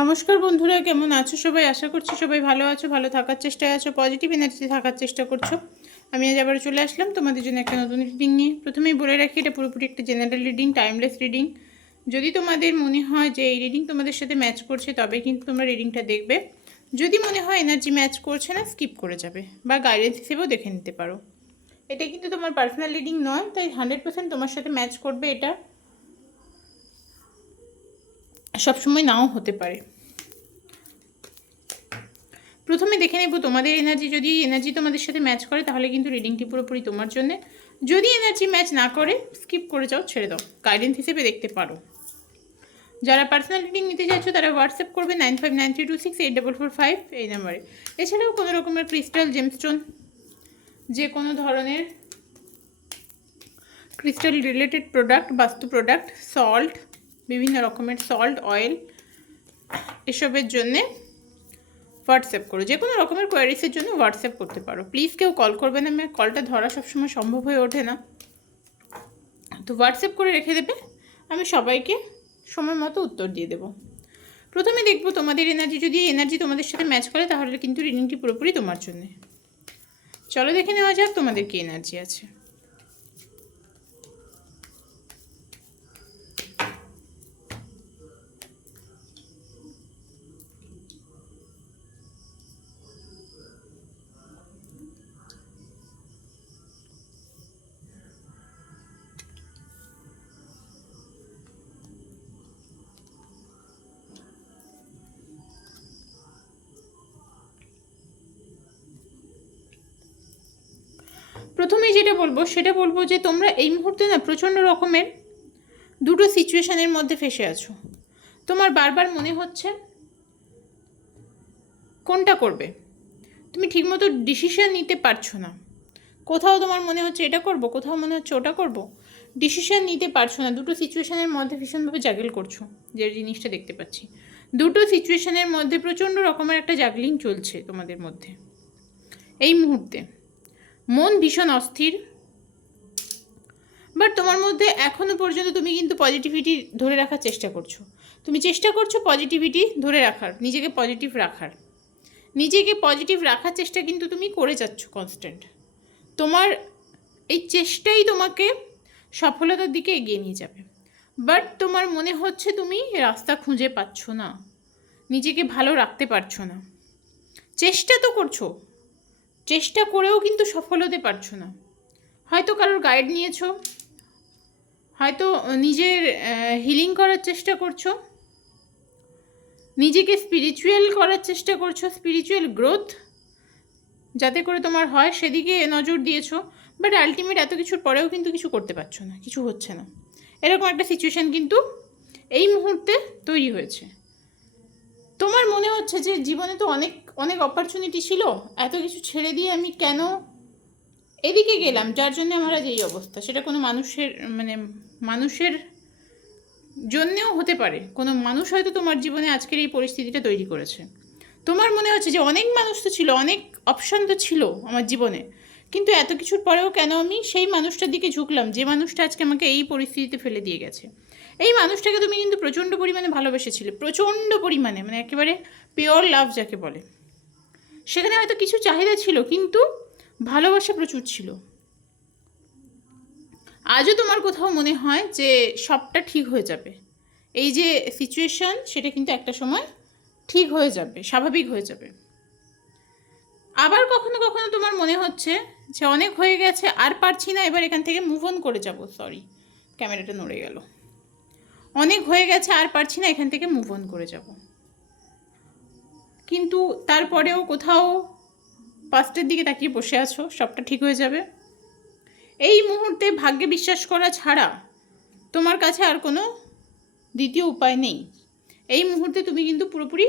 নমস্কার বন্ধুরা, কেমন আছো সবাই? আশা করছি সবাই ভালো আছো, ভালো থাকার চেষ্টায় আছো পজিটিভ এনার্জিতে থাকার চেষ্টা করছ। আমি আজ আবার চলে আসলাম তোমাদের জন্য একটা নতুন রিডিং নিয়ে। প্রথমেই বলে রাখি, এটা পুরোপুরি একটা জেনারেল রিডিং টাইমলেস রিডিং যদি তোমাদের মনে হয় যে এই রিডিং তোমাদের সাথে ম্যাচ করছে, তবে কিন্তু তোমরা রিডিংটা দেখবে। যদি মনে হয় এনার্জি ম্যাচ করছে না স্কিপ করে যাবে বা গাইডেন্স হিসেবেও দেখে নিতে পারো। এটা কিন্তু তোমার পার্সোনাল রিডিং নয়, তাই হান্ড্রেড পার্সেন্ট তোমার সাথে ম্যাচ করবে এটা। সবসময় নাও হতে পারে। প্রথমে দেখে নেব তোমাদের এনার্জি যদি এনার্জি তোমাদের সাথে ম্যাচ করে, তাহলে কিন্তু রিডিংটি পুরোপুরি তোমার জন্য। যদি এনার্জি ম্যাচ না করে স্কিপ করে যাও, ছেড়ে দাও। গাইডেন্স হিসেবে দেখতে পারো। যারা পার্সোনাল রিডিং নিতে চাইছো, তারা হোয়াটসঅ্যাপ করবে nine five nine three two six eight double four five এই নাম্বারে এছাড়াও কোনো রকমের ক্রিস্টাল জেমস্টোন যে কোনো ধরনের crystal related product vastu product salt বিভিন্ন রকমের সল্ট অয়েল এসবের জন্যে হোয়াটসঅ্যাপ করো। যে কোনো রকমের কোয়ারিসের জন্য হোয়াটসঅ্যাপ করতে পারো। প্লিজ কেউ কল করবে না ম্যাম কলটা ধরা সবসময় সম্ভব হয়ে ওঠে না। তো হোয়াটসঅ্যাপ করে রেখে দেবে। আমি সবাইকে সময় মতো উত্তর দিয়ে দেবো। প্রথমে দেখব তোমাদের এনার্জি যদি এনার্জি তোমাদের সাথে ম্যাচ করে, তাহলে কিন্তু রিডিংটি পুরোপুরি তোমার জন্যে। চলো দেখে নেওয়া যাক তোমাদের কি এনার্জি আছে। প্রথমেই যেটা বলব, সেটা বলব যে তোমরা এই মুহূর্তে না প্রচণ্ড রকমের দুটো সিচুয়েশানের মধ্যে ফেসে আছো। তোমার বারবার মনে হচ্ছে কোনটা করবে? তুমি ঠিকমতো ডিসিশন নিতে পারছ না। কোথাও তোমার মনে হচ্ছে এটা করব, কোথাও মনে হচ্ছে ওটা করব। ডিসিশন নিতে পারছ না। দুটো সিচুয়েশানের মধ্যে ভীষণভাবে জাগেল করছ, যে জিনিসটা দেখতে পাচ্ছি। দুটো সিচুয়েশানের মধ্যে প্রচণ্ড রকমের একটা জাগলিং চলছে তোমাদের মধ্যে। এই মুহূর্তে। মন ভীষণ অস্থির। বাট তোমার মধ্যে এখনও পর্যন্ত তুমি কিন্তু পজিটিভিটি ধরে রাখার চেষ্টা করছ। তুমি চেষ্টা করছ পজিটিভিটি ধরে রাখার, নিজেকে পজিটিভ রাখার। নিজেকে পজিটিভ রাখার চেষ্টা কিন্তু তুমি করে যাচ্ছ কনস্ট্যান্ট তোমার এই চেষ্টাই তোমাকে সফলতার দিকে এগিয়ে নিয়ে যাবে। বাট তোমার মনে হচ্ছে তুমি রাস্তা খুঁজে পাচ্ছ না। নিজেকে ভালো রাখতে পারছ না। চেষ্টা তো করছ। চেষ্টা করেও কিন্তু সফল হতে পারছ না। হয়তো কারোর গাইড নিয়েছো, হয়তো নিজের হিলিং করার চেষ্টা করছ, নিজেকে স্পিরিচুয়াল করার চেষ্টা করছ স্পিরিচুয়াল গ্রোথ যাতে করে তোমার হয় সেদিকে নজর দিয়েছ বাট আলটিমেট এত কিছুর পরেও কিন্তু কিছু করতে পারছ না, কিছু হচ্ছে না। এরকম একটা সিচুয়েশান কিন্তু এই মুহূর্তে তৈরি হয়েছে। তোমার মনে হচ্ছে যে জীবনে তো অনেক অনেক অপরচুনিটি ছিল, এত কিছু ছেড়ে দিয়ে আমি কেন এদিকে গেলাম? যার জন্য আমার আজ এই অবস্থা, সেটা কোনো মানুষের মানে মানুষের জন্যেও হতে পারে। কোনো মানুষ হয়তো তোমার জীবনে আজকের এই পরিস্থিতিটা তৈরি করেছে। তোমার মনে হচ্ছে যে অনেক মানুষ তো ছিল, অনেক অপশান তো ছিল আমার জীবনে। কিন্তু এত কিছুর পরেও কেন আমি সেই মানুষটার দিকে ঝুঁকলাম? যে মানুষটা আজকে আমাকে এই পরিস্থিতিতে ফেলে দিয়ে গেছে। এই মানুষটাকে তুমি কিন্তু প্রচণ্ড পরিমাণে ভালোবেসেছিলে। প্রচণ্ড পরিমাণে মানে একেবারে পিওর লাভ যাকে বলে। সেখানে হয়তো কিছু চাহিদা ছিল, কিন্তু ভালোবাসা প্রচুর ছিল। আজও তোমার কোথাও মনে হয় যে সবটা ঠিক হয়ে যাবে? এই যে সিচুয়েশন সেটা কিন্তু একটা সময় ঠিক হয়ে যাবে, স্বাভাবিক হয়ে যাবে। আবার কখনো কখনো তোমার মনে হচ্ছে যে অনেক হয়ে গেছে, আর পারছি না, এবার এখান থেকে মুভ অন করে যাব সরি ক্যামেরাটা নড়ে গেল। অনেক হয়ে গেছে, আর পারছি না, এখান থেকে মুভ অন করে যাব। কিন্তু তারপরেও কোথাও পাস্টের দিকে তাকিয়ে বসে আছো, সবটা ঠিক হয়ে যাবে। এই মুহূর্তে ভাগ্যে বিশ্বাস করা ছাড়া তোমার কাছে আর কোনো দ্বিতীয় উপায় নেই। এই মুহূর্তে তুমি কিন্তু পুরোপুরি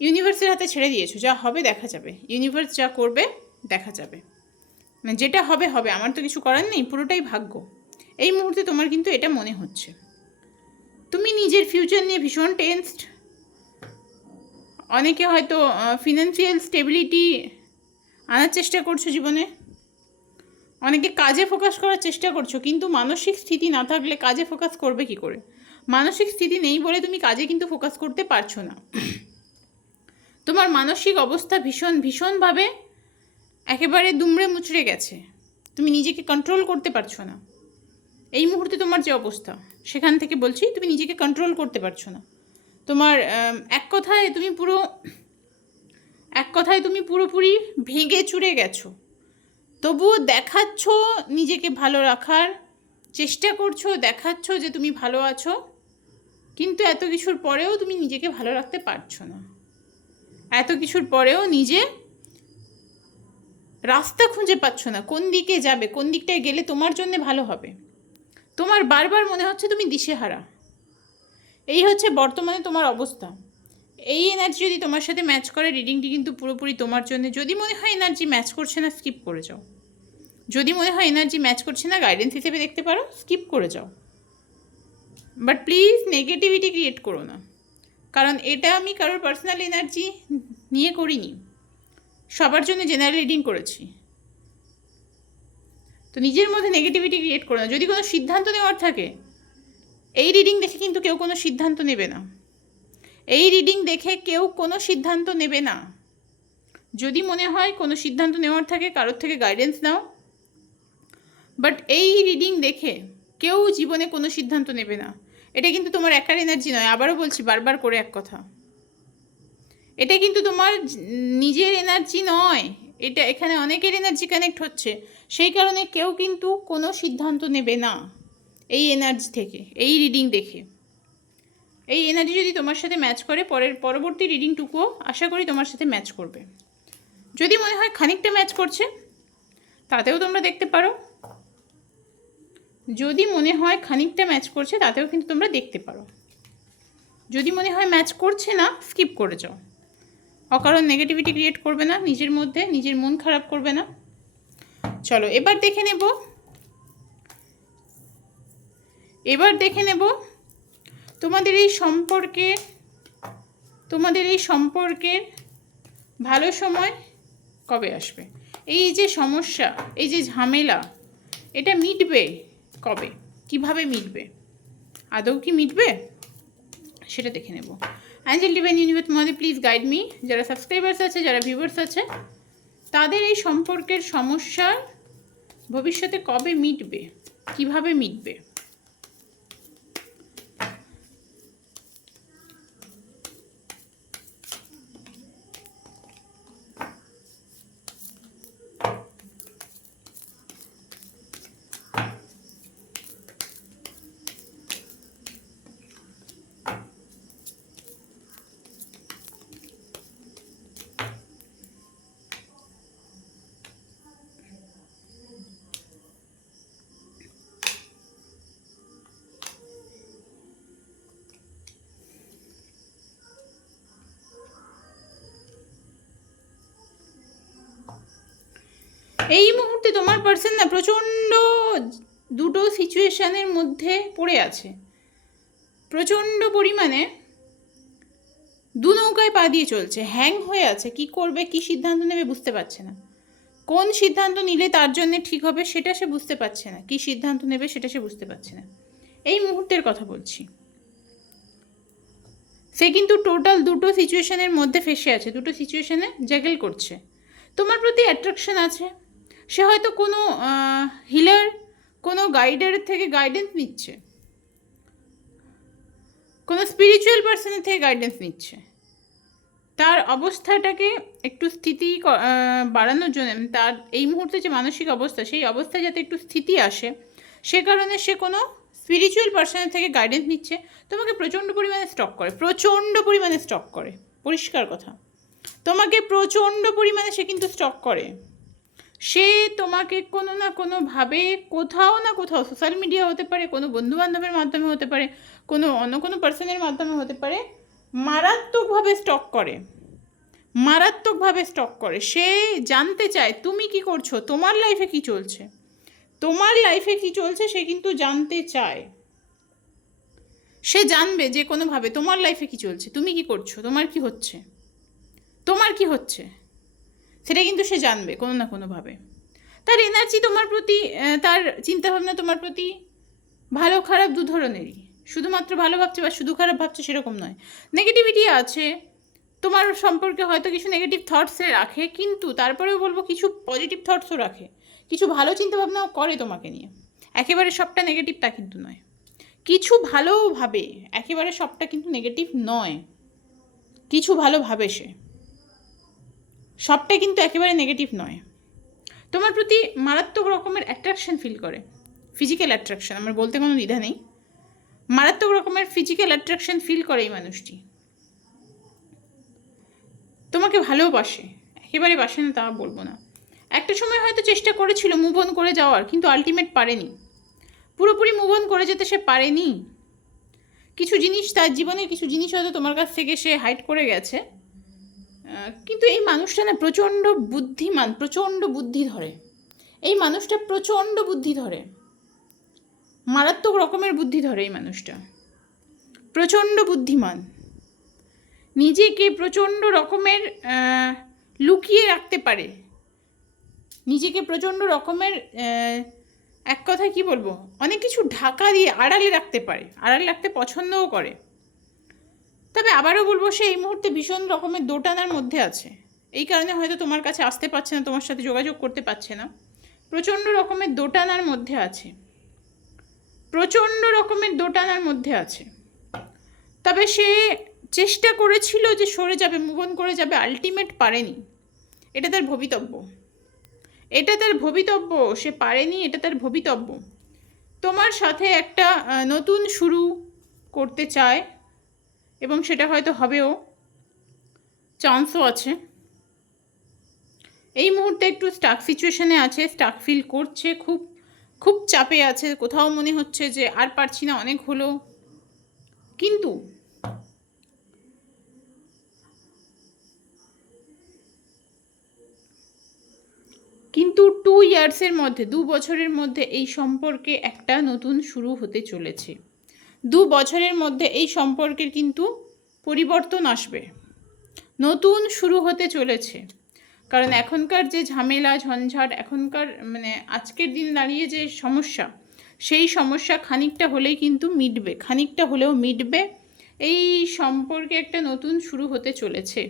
ইউনিভার্সের হাতে ছেড়ে দিয়েছ, যা হবে দেখা যাবে। ইউনিভার্স যা করবে দেখা যাবে। মানে যেটা হবে হবে। আমার তো কিছু করার নেই, পুরোটাই ভাগ্য। এই মুহূর্তে তোমার কিন্তু এটা মনে হচ্ছে। তুমি নিজের ফিউচার নিয়ে ভীষণ টেন্সড অনেকে হয়তো ফিনান্সিয়াল স্টেবিলিটি আনার চেষ্টা করছ জীবনে। অনেকে কাজে ফোকাস করার চেষ্টা করছ, কিন্তু মানসিক স্থিতি না থাকলে কাজে ফোকাস করবে কি করে? মানসিক স্থিতি নেই বলে তুমি কাজে কিন্তু ফোকাস করতে পারছ না। তোমার মানসিক অবস্থা ভীষণ, ভীষণভাবে একেবারে দুমড়ে মুচড়ে গেছে। তুমি নিজেকে কন্ট্রোল করতে পারছ না। এই মুহূর্তে তোমার যে অবস্থা, সেখান থেকে বলছি, তুমি নিজেকে কন্ট্রোল করতে পারছ না। তোমার এক কথায় তুমি পুরো, এক কথায় তুমি পুরোপুরি ভেঙে চুরে গেছো। তবুও দেখাচ্ছ নিজেকে ভালো রাখার, চেষ্টা করছ, দেখাচ্ছ যে তুমি ভালো আছো, কিন্তু এত কিছুর পরেও তুমি নিজেকে ভালো রাখতে পারছ না। এত কিছুর পরেও নিজে রাস্তা খুঁজে পাচ্ছ না, কোন দিকে যাবে, কোন দিকটায় গেলে তোমার জন্য ভালো হবে। তোমার বারবার মনে হচ্ছে তুমি দিশেহারা। এই হচ্ছে বর্তমানে তোমার অবস্থা। এই এনার্জি যদি তোমার সাথে ম্যাচ করে রিডিংটি কিন্তু পুরোপুরি তোমার জন্য। যদি মনে হয় এনার্জি ম্যাচ করছে না স্কিপ করে যাও। যদি মনে হয় এনার্জি ম্যাচ করছে না গাইডেন্স হিসেবে দেখতে পারো স্কিপ করে যাও। বাট প্লিজ নেগেটিভিটি ক্রিয়েট করো না। কারণ এটা আমি কারোর পার্সোনাল এনার্জি নিয়ে করিনি। সবার জন্য জেনারেল রিডিং করেছি। তো নিজের মধ্যে নেগেটিভিটি ক্রিয়েট করো না। যদি কোনো সিদ্ধান্ত নেওয়ার থাকে এই রিডিং দেখে কিন্তু কেউ কোনো সিদ্ধান্ত নেবে না। এই রিডিং দেখে কেউ কোনো সিদ্ধান্ত নেবে না। যদি মনে হয় কোনো সিদ্ধান্ত নেওয়ার থাকে, কারোর থেকে গাইডেন্স নাও। বাট এই রিডিং দেখে কেউ জীবনে কোনো সিদ্ধান্ত নেবে না। এটা কিন্তু তোমার একার এনার্জি নয়। আবারও বলছি, বারবার করে এক কথা। এটা কিন্তু তোমার নিজের এনার্জি নয়। এটা এখানে অনেকের এনার্জি কানেক্ট হচ্ছে। সেই কারণে কেউ কিন্তু কোনো সিদ্ধান্ত নেবে না। এই এনার্জি থেকে, এই রিডিং দেখে। এই এনার্জি যদি তোমার সাথে ম্যাচ করে, পরের, পরবর্তী রিডিংটুকুও আশা করি তোমার সাথে ম্যাচ করবে। যদি মনে হয় খানিকটা ম্যাচ করছে, তাতেও তোমরা দেখতে পারো। যদি মনে হয় খানিকটা ম্যাচ করছে, তাতেও কিন্তু তোমরা দেখতে পারো। যদি মনে হয় ম্যাচ করছে না স্কিপ করে যাও। অকারণ নেগেটিভিটি ক্রিয়েট করবে না, নিজের মধ্যে নিজের মন খারাপ করবে না। চলো, এবার দেখে নেব এবার দেখে নেব তোমাদের এই সম্পর্কে, তোমাদের এই সম্পর্কের ভালো সময় কবে আসবে? এই যে সমস্যা, এই যে ঝামেলা, এটা মিটবে কবে? কীভাবে মিটবে? আদৌ কি মিটবে? সেটা দেখে নেব। অ্যাঞ্জেল ডিভাইন ইউনিভার্স মধ্যে প্লিজ গাইড মি যারা সাবস্ক্রাইবার্স আছে, যারা ভিউয়ার্স আছে, তাদের এই সম্পর্কের সমস্যার ভবিষ্যতে কবে মিটবে? কীভাবে মিটবে? এই মুহূর্তে তোমার পার্সন না প্রচণ্ড দুটো সিচুয়েশানের মধ্যে পড়ে আছে। প্রচণ্ড পরিমাণে দু নৌকায় পা দিয়ে চলছে হ্যাং হয়ে আছে, কি করবে, কি সিদ্ধান্ত নেবে বুঝতে পারছে না। কোন সিদ্ধান্ত নিলে তার জন্য ঠিক হবে সেটা সে বুঝতে পারছে না, কি সিদ্ধান্ত নেবে সেটা সে বুঝতে পারছে না। এই মুহূর্তের কথা বলছি। সে কিন্তু টোটাল দুটো সিচুয়েশনের মধ্যে ফেসে আছে, দুটো সিচুয়েশনে জ্যাগেল করছে। তোমার প্রতি অ্যাট্রাকশন আছে। সে হয়তো কোনো হিলার কোনো গাইডের থেকে গাইডেন্স নিচ্ছে। কোনো স্পিরিচুয়াল পার্সনের থেকে গাইডেন্স নিচ্ছে। তার অবস্থাটাকে একটু স্থিতি বাড়ানোর জন্য তার এই মুহূর্তে যে মানসিক অবস্থা, সেই অবস্থায় যাতে একটু স্থিতি আসে, সে কারণে সে কোনো স্পিরিচুয়াল পার্সনের থেকে গাইডেন্স নিচ্ছে। তোমাকে প্রচণ্ড পরিমাণে স্টক করে, প্রচণ্ড পরিমাণে স্টক করে। পরিষ্কার কথা। তোমাকে প্রচণ্ড পরিমাণে সে কিন্তু স্টক করে। সে তোমাকে কোনো না কোনোভাবে কোথাও না কোথাও সোশ্যাল মিডিয়া হতে পারে, কোনো বন্ধুবান্ধবের মাধ্যমে হতে পারে, কোনো অন্য কোনো পার্সনের মাধ্যমে হতে পারে, মারাত্মকভাবে স্টক করে। মারাত্মকভাবে স্টক করে। সে জানতে চায়, তুমি কি করছ? তোমার লাইফে কি চলছে? তোমার লাইফে কি চলছে সে কিন্তু জানতে চায়। সে জানবে যে কোনোভাবে তোমার লাইফে কি চলছে? তুমি কি করছ? তোমার কি হচ্ছে? তোমার কি হচ্ছে? সেটা কিন্তু সে জানবে কোনো না কোনোভাবে। তার এনার্জি তোমার প্রতি তার চিন্তাভাবনা তোমার প্রতি ভালো খারাপ দু ধরনেরই। শুধুমাত্র ভালো ভাবছে বা শুধু খারাপ ভাবছে সেরকম নয়। নেগেটিভিটি আছে, তোমার সম্পর্কে হয়তো কিছু নেগেটিভ থটসে রাখে, কিন্তু তারপরেও বলব কিছু পজিটিভ থটসও রাখে। কিছু ভালো চিন্তাভাবনাও করে তোমাকে নিয়ে। একেবারে সবটা নেগেটিভ তা কিন্তু নয়। কিছু ভালোভাবে একেবারে সবটা কিন্তু নেগেটিভ নয়। কিছু ভালো ভাবে সে। সবটা কিন্তু একেবারে নেগেটিভ নয়। তোমার প্রতি মারাত্মক রকমের অ্যাট্রাকশন ফিল করে। ফিজিক্যাল অ্যাট্রাকশন আমার বলতে কোনো দ্বিধা নেই। মারাত্মক রকমের ফিজিক্যাল অ্যাট্রাকশন ফিল করে এই মানুষটি। তোমাকে ভালোবাসে একেবারে বাসে না তা বলব না। একটা সময় হয়তো চেষ্টা করেছিল মুভ অন করে যাওয়ার, কিন্তু আলটিমেট পারেনি। পুরোপুরি মুভ অন করে যেতে সে পারেনি। কিছু জিনিস তার জীবনের কিছু জিনিস হয়তো তোমার কাছ থেকে সে হাইড করে গেছে। কিন্তু এই মানুষটা না প্রচণ্ড বুদ্ধিমান, প্রচণ্ড বুদ্ধি ধরে। এই মানুষটা প্রচণ্ড বুদ্ধি ধরে। মারাত্মক রকমের বুদ্ধি ধরে এই মানুষটা। প্রচণ্ড বুদ্ধিমান। নিজেকে প্রচণ্ড রকমের লুকিয়ে রাখতে পারে। নিজেকে প্রচণ্ড রকমের এক কথায় কি বলব? অনেক কিছু ঢাকা দিয়ে আড়ালে রাখতে পারে। আড়ালে রাখতে পছন্দও করে। তবে আবারও বলব, সে এই মুহূর্তে ভীষণ রকমের দোটানার মধ্যে আছে। এই কারণে হয়তো তোমার কাছে আসতে পারছে না, তোমার সাথে যোগাযোগ করতে পারছে না। প্রচণ্ড রকমের দোটানার মধ্যে আছে। প্রচণ্ড রকমের দোটানার মধ্যে আছে। তবে সে চেষ্টা করেছিল যে সরে যাবে মুভন করে যাবে আলটিমেট পারেনি। এটা তার ভবিতব্য। এটা তার ভবিতব্য, সে পারেনি, এটা তার ভবিতব্য। তোমার সাথে একটা নতুন শুরু করতে চায়। এবং সেটা হয়তো হবেও। চান্সও আছে। এই মুহূর্তে একটু স্টাক সিচুয়েশানে আছে স্টাক ফিল করছে, খুব খুব চাপে আছে। কোথাও মনে হচ্ছে যে আর পারছি না, অনেক হলো। কিন্তু কিন্তু টু ইয়ার্সের মধ্যে, দু বছরের মধ্যে এই সম্পর্কে একটা নতুন শুরু হতে চলেছে। দু বছরের মধ্যে এই সম্পর্কের কিন্তু পরিবর্তন আসবে। নতুন শুরু হতে চলেছে। কারণ এখনকার যে ঝামেলা, ঝঞ্ঝাট, এখনকার মানে আজকের দিন দাঁড়িয়ে যে সমস্যা, সেই সমস্যা খানিকটা হলেই কিন্তু মিটবে, খানিকটা হলেও মিটবে। এই সম্পর্কে একটা নতুন শুরু হতে চলেছে।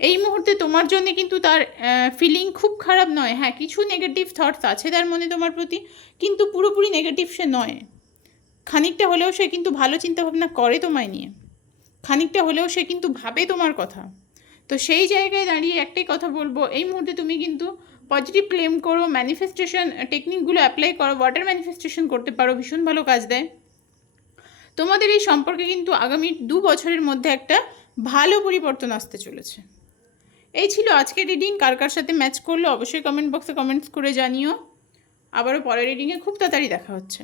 এই মুহূর্তে তোমার জন্য কিন্তু তার ফিলিং খুব খারাপ নয়। হ্যাঁ কিছু নেগেটিভ থটস আছে তার মনে তোমার প্রতি, কিন্তু পুরোপুরি নেগেটিভ সে নয়। খানিকটা হলেও সে কিন্তু ভালো চিন্তাভাবনা করে তোমায় নিয়ে। খানিকটা হলেও সে কিন্তু ভাবে তোমার কথা। তো সেই জায়গায় দাঁড়িয়ে একটাই কথা বলব, এই মুহূর্তে তুমি কিন্তু পজিটিভ ক্লেম করো ম্যানিফেস্টেশন টেকনিকগুলো অ্যাপ্লাই করো ওয়াটার ম্যানিফেস্টেশন করতে পারো, ভীষণ ভালো কাজ দেয়। তোমাদের এই সম্পর্কে কিন্তু আগামী দু বছরের মধ্যে একটা ভালো পরিবর্তন আসতে চলেছে। এই ছিল আজকের রিডিং কার কার সাথে ম্যাচ করল অবশ্যই কমেন্ট বক্সে কমেন্টস করে জানিও। আবারও পরের রিডিংয়ে খুব তাড়াতাড়ি দেখা হচ্ছে।